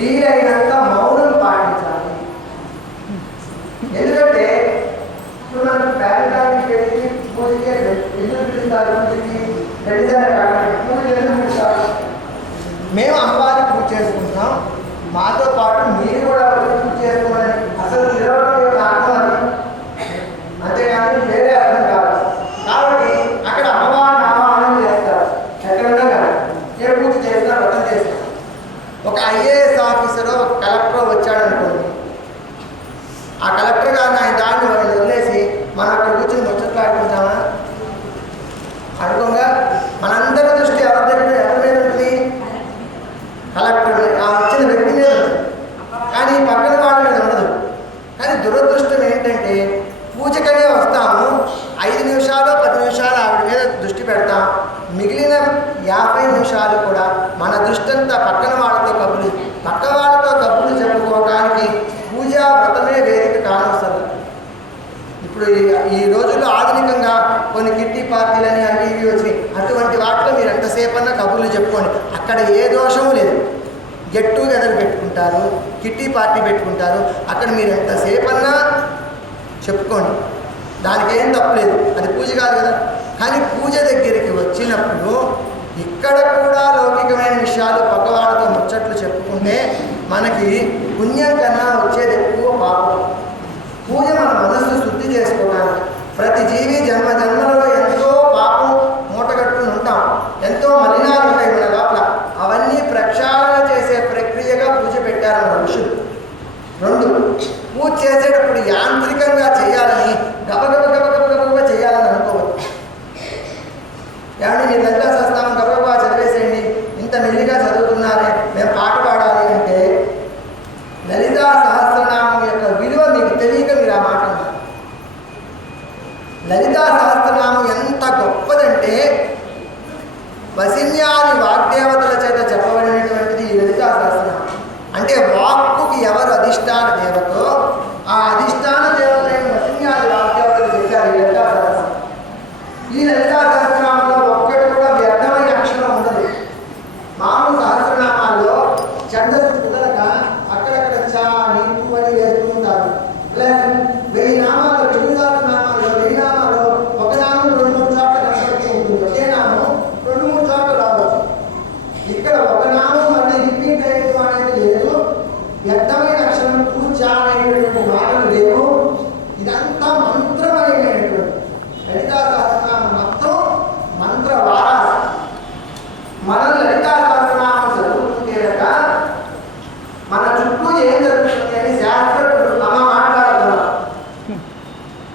వీలైనంత మౌనం పాటించాలి. ఎందుకంటే ఇప్పుడు మనకు పేరెంటానికి పెట్టి పూజకి ఎందుకు పిలుస్తారు? పూజకి పెళ్లిదారి కాకుండా పూజ ఎందుకు పిలుస్తారు? మేము అమ్మవారికి పూజ చేసుకుంటున్నాం, మాతో పాటు మీరు కూడా పూజ చేసుకోమని అసలు నిలవడం అర్థం అది, అంతేకాని వేరే అర్థం కాదు. కాబట్టి అక్కడ అమ్మవారి నామాలను చేస్తారు. ఎక్కడున్నా కానీ ఏ పూజ చేసినా వ్రతం చేసినా ఒక ఐఏఎస్ ఆఫీసర్ ఒక కలెక్టర్ వచ్చాడు అనుకోండి, ఆ కలెక్టర్ గారిని ఆయన దాన్ని వదిలేసి మనం అక్కడ కూర్చొని ముచ్చట్లాడుకుంటామా? అనుకోగా మనందరి దృష్టి ఎవరి మీద ఉంటుంది? కలెక్టర్ మీద, ఆ వచ్చిన వ్యక్తి మీద ఉంటుంది, కానీ పక్కన వాళ్ళ మీద ఉండదు. కానీ దురదృష్టం ఏంటంటే పూజకనే వస్తాము, 5 నిమిషాలు 10 నిమిషాలు ఆవిడ మీద దృష్టి పెడతాం, మిగిలిన 50 నిమిషాలు కూడా మన దృష్టి అంతా పక్కన వాళ్ళతో కబుర్లు, పక్క వాళ్ళతో కబుర్లు చెప్పుకోవడానికి పూజా వ్రతమే వేదిక కానవసరం. ఇప్పుడు ఈ రోజుల్లో ఆధునికంగా కొన్ని కిట్టి పార్టీలని అవి ఇవి వచ్చినాయి. అటువంటి వాటిలో మీరు ఎంతసేపన్నా కబుర్లు చెప్పుకోండి, అక్కడ ఏ దోషము లేదు. గెట్ టుగెదర్ పెట్టుకుంటారు, కిట్టి పార్టీ పెట్టుకుంటారు, అక్కడ మీరు ఎంతసేపన్నా చెప్పుకోండి, దానికి ఏం తప్పలేదు, అది పూజ కాదు కదా. కానీ పూజ దగ్గరికి వచ్చినప్పుడు ఇక్కడ కూడా లౌకికమైన విషయాలు పక్కవాళ్ళతో ముచ్చట్లు చెప్పుకుంటే మనకి పుణ్యం కన్నా వచ్చేది ఎక్కువ పాపం. పూజ మన మనస్సు శుద్ధి చేసుకోవడానికి. ప్రతి జీవి జన్మ జన్మలలో ఎంతో పాపం మూటగట్టుకుని ఉంటాం, ఎంతో మలినాలు ఉంటాయి మన లోపల, అవన్నీ ప్రక్షాళన చేసే ప్రక్రియగా పూజ పెట్టారు మన ఋషులు. 2, పూజ చేసేటప్పుడు యాంత్రికంగా చేయాలని గబగబ చేయాలని అనుకోవచ్చు. ఏమంటే మీరు లలితా సహస్రనామం గబగబా చదివేసేయండి, ఇంత మెల్లిగా చదువుతున్నారే, మేము పాట పాడాలి అంటే లలితా సహస్రనామం యొక్క విలువ మీకు తెలియక మీరు ఆ మాట అన్నారు. లలితా సహస్రనామం ఎంత గొప్పదంటే వసిన్యాది వాగ్దేవతల చేత చెప్పబడినటువంటిది ఈ లలితా సహస్రనామం. అంటే వాక్కుకి ఎవరు అధిష్టాన దేవతో ఆ అధిష్టాన దేవతలైన వసిన్యాది వాగ్దేవతలు చెప్పారు ఈ లలితా సహస్రనామం. ఈ లలితా సహస్రనామంలో ఒక్కటి కూడా వ్యర్థమైన అక్షరం ఉండదు. మామూలు సహస్రనామాల్లో ఛందస్సు కుదరక అక్కడక్కడ చా నీకు అని వేస్తూ ఉంటారు. ప్లస్ 1000 నామాలు, విష్ణు సహస్రనామాల్లో 1000 నామాల్లో ఒక నామం 2-3 చోట్ల కనబడుతూ ఉంటుంది, ఒకే నామం 2-3 చోట్ల రావచ్చు. ఇక్కడ ఒక నామం మళ్ళీ రిపీట్ అయ్యడం అనేది లేదు, వ్యర్థమైన అక్షరం పూజ అనేటువంటి మాటలు లేవు. ఇదంతా మంత్రమయమైనటువంటి లలితా సహస్రనామం మొత్తం మంత్రవారాలు. మన లలితా సహస్రనామం చదువుతుంటే మన చుట్టూ ఏం జరుగుతుంది అని శాస్త్రజ్ఞులు అమ్మ మాట్లాడుతున్నారు.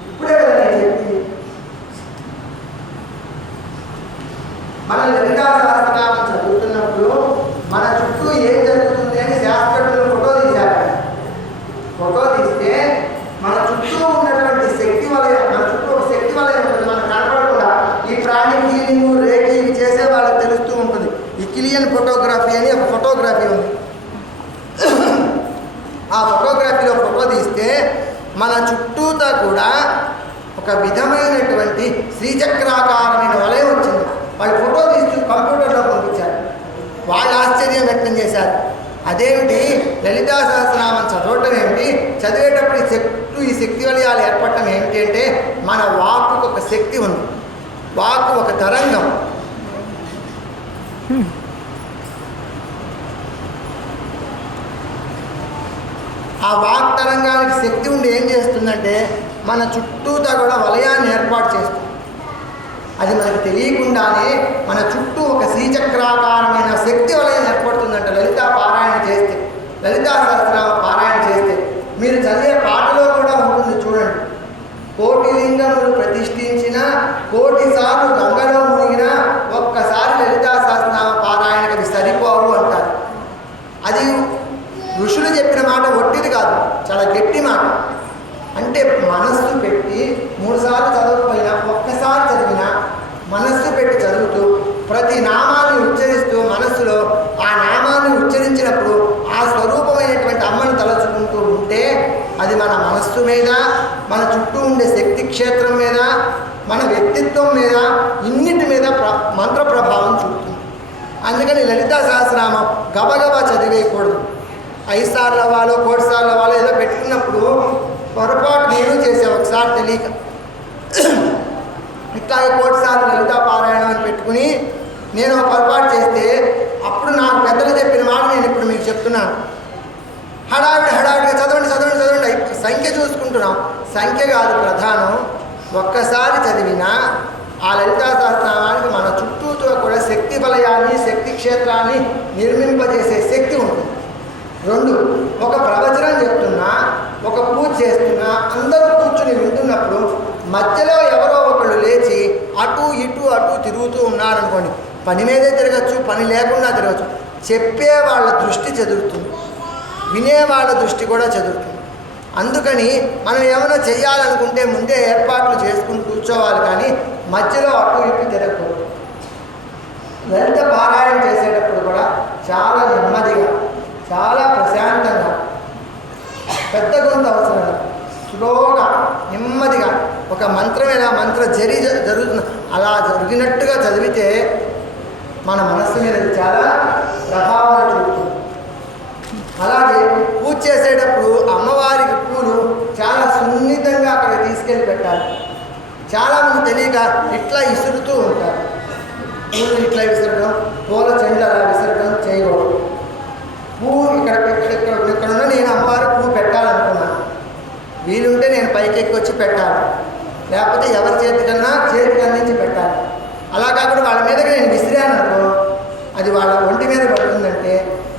ఇప్పుడే కదా నేను చెప్పింది. మన లలితా సహస్రనామం చదువుతున్నప్పుడు మన చుట్టూ ఏం జరుగుతుంది అని శాస్త్రజ్ఞులు ఫోటో తీశారు. ఫోటో తీస్తే మన చుట్టూ ఉన్నటువంటి శక్తి వలయం, మన చుట్టూ ఒక శక్తి వలయం ఉంటుంది, మనకు కనపడకుండా. ఈ ప్రాణి హీలింగ్ రేఖీ ఇవి చేసే వాళ్ళకి తెలుస్తూ ఉంటుంది. ఈ కిలియన్ ఫోటోగ్రఫీ అని ఒక ఫోటోగ్రఫీ ఉంది. ఆ ఫోటోగ్రఫీలో ఫోటో తీస్తే మన చుట్టూతా కూడా ఒక విధమైనటువంటి శ్రీచక్రాకారమైన వలయం వచ్చింది. వాళ్ళు ఫోటో తీస్తూ కంప్యూటర్లో పంపించారు. వాళ్ళు ఆశ్చర్యం వ్యక్తం చేశారు. అదేమిటి, లలితా సహస్రనామం చదవటం ఏమిటి, చదివేటప్పుడు ఈ శక్తి వలయాలు ఏర్పడటం ఏమిటి అంటే మన వాక్కు ఒక శక్తి ఉంది, వాక్కు ఒక తరంగం. ఆ వాక్ తరంగానికి శక్తి ఉండి ఏం చేస్తుందంటే మన చుట్టూతా కూడా వలయాన్ని ఏర్పాటు చేస్తుంది. అది మనకు తెలియకుండానే మన చుట్టూ ఒక శ్రీచక్రాకారమైన శక్తి వలయం ఏర్పడుతుందంట లలితా పారాయణ చేస్తే, లలితా సహస్రనామ పారాయణ చేస్తే. మీరు చదివే పాటలో కూడా ఉంటుంది చూడండి, 1,000,000 లింగములు ప్రతిష్ఠించిన 1,000,000 సార్లు గంగలో మునిగిన ఒక్కసారి లలితా సహస్రనామ పారాయణకి అవి సరిపోవు అంటారు. అది ఋషులు చెప్పిన మాట ఒట్టిది కాదు, చాలా గట్టి మాట. అంటే మనస్సు పెట్టి 3 సార్లు చదవకపోయినా ఒక్కసారి చదివినా మనస్సు పెట్టి చదువుతూ ప్రతి నామాన్ని ఉచ్చరిస్తూ మనస్సులో ఆ నామాన్ని ఉచ్చరించినప్పుడు ఆ స్వరూపమైనటువంటి అమ్మను తలుచుకుంటూ ఉంటే అది మన మనస్సు మీద, మన చుట్టూ ఉండే శక్తి క్షేత్రం మీద, మన వ్యక్తిత్వం మీద, ఇన్నిటి మీద మంత్ర ప్రభావం చూపుతుంది. అందుకని లలితా సహస్రనామం గబగబా చదివేయకూడదు. 5 సార్లు అవ్వాలో 1 కోటి సార్లు అవ్వాలో ఏదో పెట్టుకున్నప్పుడు పొరపాటు నేను చేసే ఒకసారి తెలియక ఇట్లాగే 1 కోటి సార్లు లలితా పారాయణం అని పెట్టుకుని నేను ఒక పొరపాటు చేస్తే అప్పుడు నాకు పెద్దలు చెప్పిన మాట నేను ఇప్పుడు మీకు చెప్తున్నాను. హడావిడిగా చదవండి సంఖ్య చూసుకుంటున్నాం. సంఖ్య కాదు ప్రధానం. ఒక్కసారి చదివినా ఆ లలితా సహస్రనామానికి మన చుట్టూతో కూడా శక్తి వలయాన్ని, శక్తి క్షేత్రాన్ని నిర్మింపజేసే శక్తి ఉంటుంది. 2, ఒక ప్రవచనం చెప్తున్నా, ఒక పూజ చేస్తున్నా, అందరూ కూర్చుని వింటున్నప్పుడు మధ్యలో ఎవరో ఒకళ్ళు లేచి అటు తిరుగుతూ ఉన్నారనుకోండి, పని మీదే తిరగచ్చు, పని లేకుండా తిరగచ్చు. చెప్పే వాళ్ళ దృష్టి చెదురుతుంది, వినేవాళ్ళ దృష్టి కూడా చెదురుతుంది. అందుకని మనం ఏమైనా చేయాలనుకుంటే ముందే ఏర్పాట్లు చేసుకుని కూర్చోవాలి, కానీ మధ్యలో అటు తిరగకూడదు. లలిత పారాయణ చేసేటప్పుడు కూడా చాలా నెమ్మదిగా, చాలా ప్రశాంతంగా, పెద్ద గొంతు అవసరం, స్లోగా నెమ్మదిగా ఒక మంత్రం ఎలా జరుగుతుంది అలా జరిగినట్టుగా చదివితే మన మనస్సు మీద చాలా ప్రభావాలు చూపుతుంది. అలాగే పూజ చేసేటప్పుడు అమ్మవారికి పూలు చాలా సున్నితంగా అక్కడ తీసుకెళ్ళి పెట్టాలి. చాలామంది తెలియక ఇట్లా విసురుతూ ఉంటారు. పూలు ఇట్లా విసరడం, పూల చెండ్లు అలా విసరడం చేయకూడదు. పువ్వు ఇక్కడ నేను అమ్మవారికి పువ్వు పెట్టాలనుకున్నాను, వీలుంటే నేను పైకెక్కి వచ్చి పెట్టాలి, లేకపోతే ఎవరి చేతికి అందించి పెట్టాలి. అలా కాకుండా వాళ్ళ మీదకి నేను విసిరాను అనుకో, అది వాళ్ళ ఒంటి మీద పడుతుందంటే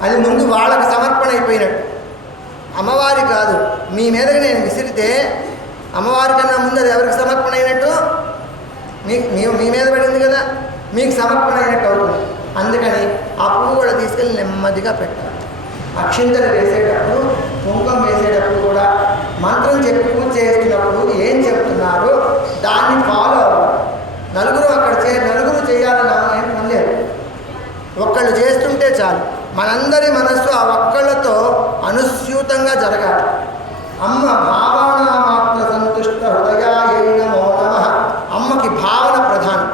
అది ముందు వాళ్ళకి సమర్పణ అయిపోయినట్టు. అమ్మవారి కాదు, మీ మీదకి నేను విసిరితే అమ్మవారి కన్నా ముందు అది ఎవరికి సమర్పణ అయినట్టు? మీ మీద పడింది కదా, మీకు సమర్పణ అయినట్టు అవుతుంది. అందుకని ఆ పువ్వు కూడా తీసుకెళ్ళి నెమ్మదిగా పెట్టాలి. అక్షింతలు వేసేటప్పుడు, కుంకుమ వేసేటప్పుడు కూడా మంత్రం చెప్పి పూజ చేస్తున్నప్పుడు ఏం చెప్తున్నారో దాన్ని ఫాలో అవ్వాలి. నలుగురు చేయాలని ఏం పొందేది, ఒక్కళ్ళు చేస్తుంటే చాలు. మనందరి మనస్సు ఆ ఒక్కళ్ళతో అనుస్యూతంగా జరగాలి. అమ్మ భావన మాత్ర సంతుష్ట హృదయాయైన మౌనమ. అమ్మకి భావన ప్రధానం.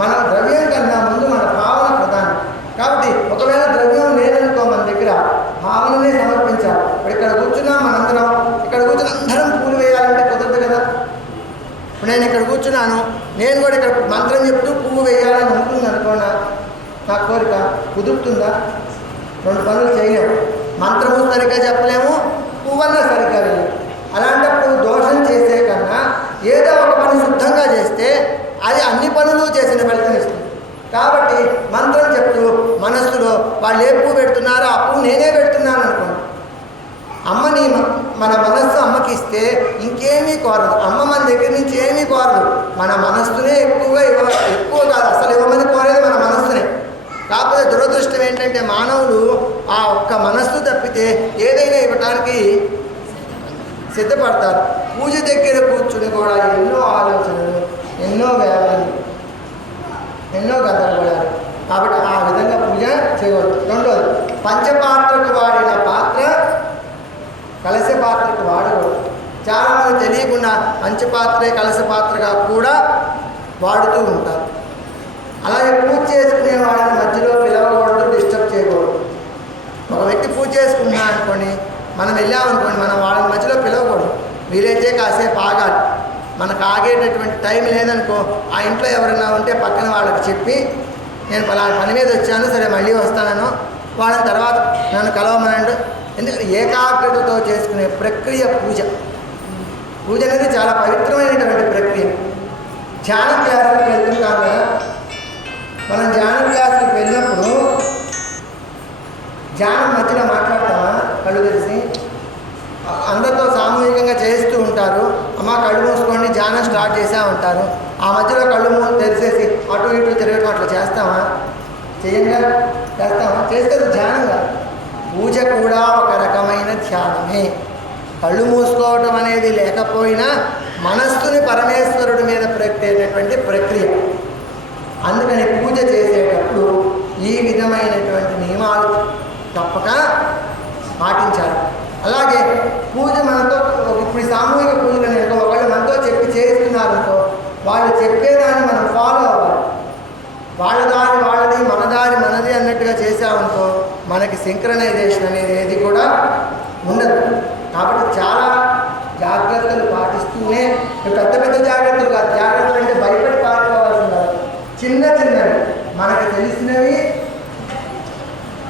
మన ద్రవ్యం కన్నా ముందు మన భావన ప్రధానం. కాబట్టి ఒకవేళ ద్రవ్యం లేదనుకో మన దగ్గర, భావననే సమర్పించాలి. ఇక్కడ కూర్చున్నాం మనందరం, ఇక్కడ కూర్చుని అందరం పూలు వేయాలంటే కుదరదు కదా. ఇప్పుడు నేను ఇక్కడ కూర్చున్నాను, నేను కూడా ఇక్కడ మంత్రం చెప్తూ పువ్వు వేయాలని ఉంటుంది అనుకోనా, నా కోరిక కుదురుతుందా? 2 పనులు చేయలేము. మంత్రము సరిగ్గా చెప్పలేము, పువ్వన్నా సరిగ్గా వేయలేము. అలాంటప్పుడు దోషం చేసే కన్నా ఏదో ఒక పని శుద్ధంగా చేస్తే అది అన్ని పనులు చేసిన ఫలితం ఇస్తుంది. కాబట్టి మంత్రం చెప్తూ మనస్సులో వాళ్ళు ఏ పువ్వు పెడుతున్నారో ఆ పువ్వు నేనే పెడుతున్నాను అనుకోండి. అమ్మని మన మనస్సు అమ్మకి ఇస్తే ఇంకేమీ కోరదు. అమ్మ మన దగ్గర నుంచి ఏమీ కోరదు, మన మనస్సునే ఎక్కువ కాదు, అసలు ఇవ్వమని కోరేది మన మనస్సునే. కాకపోతే దురదృష్టం ఏంటంటే మానవులు ఆ ఒక్క మనస్సు తప్పితే ఏదైనా ఇవ్వటానికి సిద్ధపడతారు. పూజ దగ్గర కూర్చుని కూడా ఎన్నో ఆలోచనలు, ఎన్నో వేదనలు, ఎన్నో గందరగోళాలు. కాబట్టి ఆ విధంగా పూజ చేయవద్దు. 2వది, పంచపాత్రకు వాడిన పాత్ర కలశ పాత్రకు వాడకూడదు. చాలామంది తెలియకుండా పంచపాత్రే కలశ పాత్రగా కూడా వాడుతూ ఉంటారు. అలాగే పూజ చేసుకునే వాళ్ళని మధ్యలో పిలవకూడదు, డిస్టర్బ్ చేయకూడదు. ఒక వ్యక్తి పూజ చేసుకున్నా అనుకోండి, మనం వెళ్ళామనుకోండి, మనం వాళ్ళని మధ్యలో పిలవకూడదు. వీలైతే కాసేపు ఆగాలి. మనకు ఆగేటటువంటి టైం లేదనుకో, ఆ ఇంట్లో ఎవరైనా ఉంటే పక్కన వాళ్ళకి చెప్పి నేను పలానా పని మీద వచ్చాను, సరే మళ్ళీ వస్తానను, వాళ్ళని తర్వాత నన్ను కలవమనండి. ఎందుకంటే ఏకాగ్రతతో చేసుకునే ప్రక్రియ పూజ. పూజ అనేది చాలా పవిత్రమైనటువంటి ప్రక్రియ. ధ్యాన క్లాసులకు వెళ్తుంటాం కదా, మనం ధ్యాన క్లాసులకు వెళ్ళినప్పుడు ధ్యానం మధ్యలో మాట్లాడతామా? కళ్ళు తెరిచి అందరితో సామూహికంగా చేస్తూ ఉంటారు. అమ్మ కళ్ళు మూసుకోండి ధ్యానం స్టార్ట్ చేసామంటారు. ఆ మధ్యలో కళ్ళు తెరిచేసి అటు ఇటు తిరగటం అట్లా చేస్తామా? చేయంగా చేస్తామా? చేస్తే ధ్యానంగా. పూజ కూడా ఒక రకమైన ధ్యానమే. కళ్ళు మూసుకోవటం అనేది లేకపోయినా మనస్సుని పరమేశ్వరుడి మీద పెట్టేటటువంటి ప్రక్రియ. అందుకని పూజ చేసేటప్పుడు ఈ విధమైనటువంటి నియమాలు తప్పక పాటించాలి. అలాగే పూజ మనతో ఇప్పుడు సామూహిక పూజలు అనుకో, ఒకళ్ళు మనతో చెప్పి చేస్తున్నారనుకో, వాళ్ళు చెప్పేదాన్ని మనం ఫాలో అవ్వాలి. వాళ్ళ దారి వాళ్ళది, మన దారి మనది అన్నట్టుగా చేసామనుకో, మన మనకి సింక్రనైజేషన్ అనేది ఏది కూడా ఉండదు. కాబట్టి చాలా జాగ్రత్తలు పాటిస్తూనే, పెద్ద పెద్ద జాగ్రత్తలు కాదు, జాగ్రత్తలు అంటే భయపడి పాడుకోవాల్సి కాదు, చిన్న చిన్నవి మనకు తెలిసినవి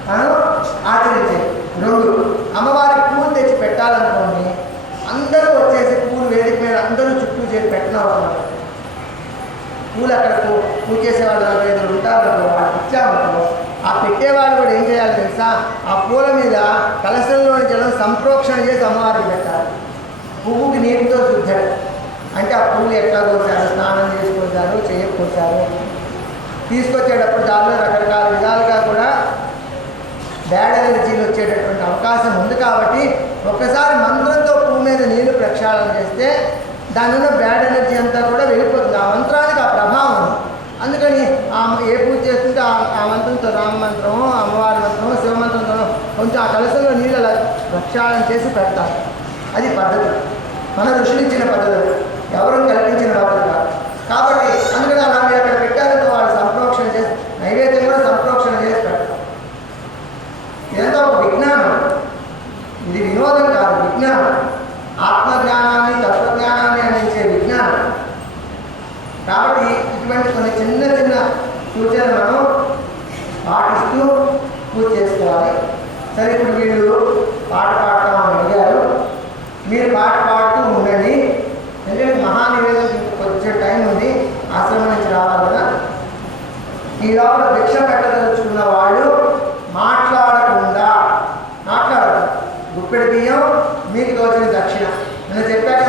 మనం ఆచరించేది. 2, అమ్మవారికి పూలు తెచ్చి పెట్టాలనుకోండి, అందరూ వచ్చేసి పూలు వేదిక మీద అందరూ చుట్టూ చేసి పెట్టినవుతున్నారు. పూలు అక్కడ పూజ చేసే వాళ్ళు 45 ఉంటారు, వాళ్ళు ఇచ్చామనుకో, ఆ పెట్టేవాళ్ళు కూడా ఏం చేయాలి తెలుసా, ఆ పూల మీద కలశంలోని జలం సంప్రోక్షణ చేసి అమ్మవారికి పెట్టాలి. పువ్వుకి నీటితో శుద్ధం అంటే ఆ పువ్వులు ఎట్లా కోసారు, స్నానం చేసుకొచ్చారు, చేయకపోసారు, తీసుకొచ్చేటప్పుడు దానిలో రకరకాల విధాలుగా కూడా బ్యాడ్ ఎనర్జీలు వచ్చేటటువంటి అవకాశం ఉంది. కాబట్టి ఒక్కసారి మంత్రంతో పువ్వు మీద నీళ్లు ప్రక్షాళన చేస్తే దాని ఉన్న బ్యాడ్ ఎనర్జీ అంతా కూడా వెళ్ళిపోతుంది. ఆ మంత్రానికి ఆ ప్రభావం ఉంది. అందుకని ఏ పూజ చేస్తుంటే ఆ మంత్రంతో, రామ మంత్రమో, అమ్మవారి మంత్రమో, శివమంత్రంతో కొంచెం ఆ కలశంలో నీళ్ళు ప్రక్షాళన చేసి పెడతారు. అది పద్ధతి, మన ఋషులు ఇచ్చిన పద్ధతి, ఎవరు కల్పించిన పద్ధతి కాదు. కాబట్టి అందుకని అలా మీరు అక్కడ పెట్టారంతో వాళ్ళు సంప్రోక్షణ చేసి, నైవేద్యం కూడా సంప్రోక్షణ చేసి పెడతారు. ఇదంతా ఒక విజ్ఞానం, ఇది వినోదం కాదు, విజ్ఞానం. ఆత్మజ్ఞానాన్ని, తత్వజ్ఞానాన్ని అందించే విజ్ఞానం. కాబట్టి ఇటువంటి కొన్ని చిన్న చిన్న సూచనలు మనం పాటిస్తూ పూజ చేసుకోవాలి. సరే, ఇప్పుడు వీళ్ళు పాట పాడతామని అడిగారు, మీరు పాట పాడుతూ ఉండండి. ఎందుకంటే మహానివేదనకి కొంచెం టైం ఉంది, ఆశ్రమం నుంచి రావాలి కదా. ఈ లోపల భిక్ష పెట్టదలుచుకున్న వాళ్ళు మాట్లాడకుండా మాట్లాడదు. గుప్పెడి బియ్యం మీకు తోచిన దక్షిణ. నేను చెప్పాక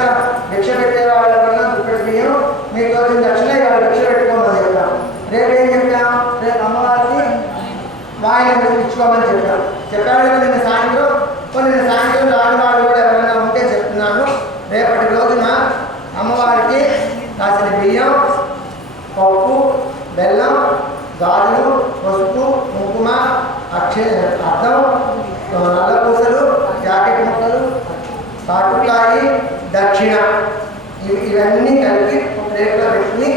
భిక్ష పెట్టే వాళ్ళ కన్నా గుప్పెడి బియ్యం మీకు తోచిన దక్షిణ, ఇవాళ భిక్ష పెట్టుకోమని చెప్పాం. రేపేం చెప్పాం, రేపు అమ్మవారికి వాయిని ఇచ్చుకోమని చెప్పాం. చెప్పాను కదా నిన్న సాయంత్రం. నిన్న సాయంత్రం రాని వాళ్ళు కూడా ఎవరైనా ఉంటే చెప్తున్నాను, రేపటి రోజున అమ్మవారికి కాసిన బియ్యం, పప్పు, బెల్లం, గాజులు, పసుపు, కుంకుమ, అద్దం, నల్ల పూసలు, జాకెట్ ముక్కలు, కాటుకాయి, దక్షిణ, ఇవన్నీ కలిపి ప్లేట్లో పెట్టుకుని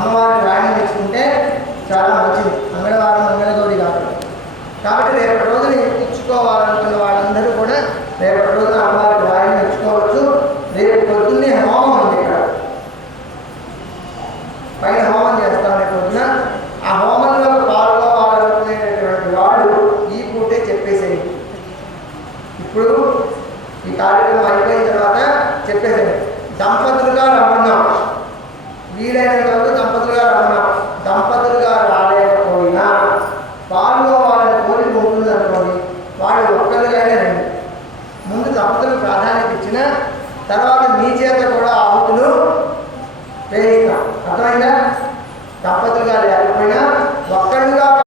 అమ్మవారికి వాయిని తెచ్చుకుంటే చాలా మంచిది. మంగళవారం మంగళగౌరి కాదు. కాబట్టి రేపటి రోజున ఇచ్చుకోవాలనుకున్న వాళ్ళందరూ కూడా రేపటి రోజున అమ్మవారికి వాయిని తెచ్చుకోవచ్చు. రేపు పొద్దున్నే హోమం ఉంది, ఇక్కడ పైన హోమం చేస్తాం రేపు పొద్దున. ఆ హోమంలో పాల్గొవాలనుకునేటటువంటి వాడు ఈ పూటే చెప్పేసేయండి. ఇప్పుడు ఈ కార్యక్రమం అయిపోయిన తర్వాత చెప్పేసేయండి. దంపతులుగా రమ్మన్నాం, వీలైనంత వరకు దంపతులుగా రమ్మన్నాం. దంపతులుగా రాలేకపోయినా పాల్గొవాలని కోరిక ఉంటుంది అనుకోండి, వాళ్ళు ఒక్కరిగానే రండి. ముందు దంపతులకు ప్రాధాన్యత ఇచ్చిన తర్వాత మీ చేత కూడా ఆహుతులు వేయిస్తాం. అర్థమైందా? దంపతులుగా లేకపోతే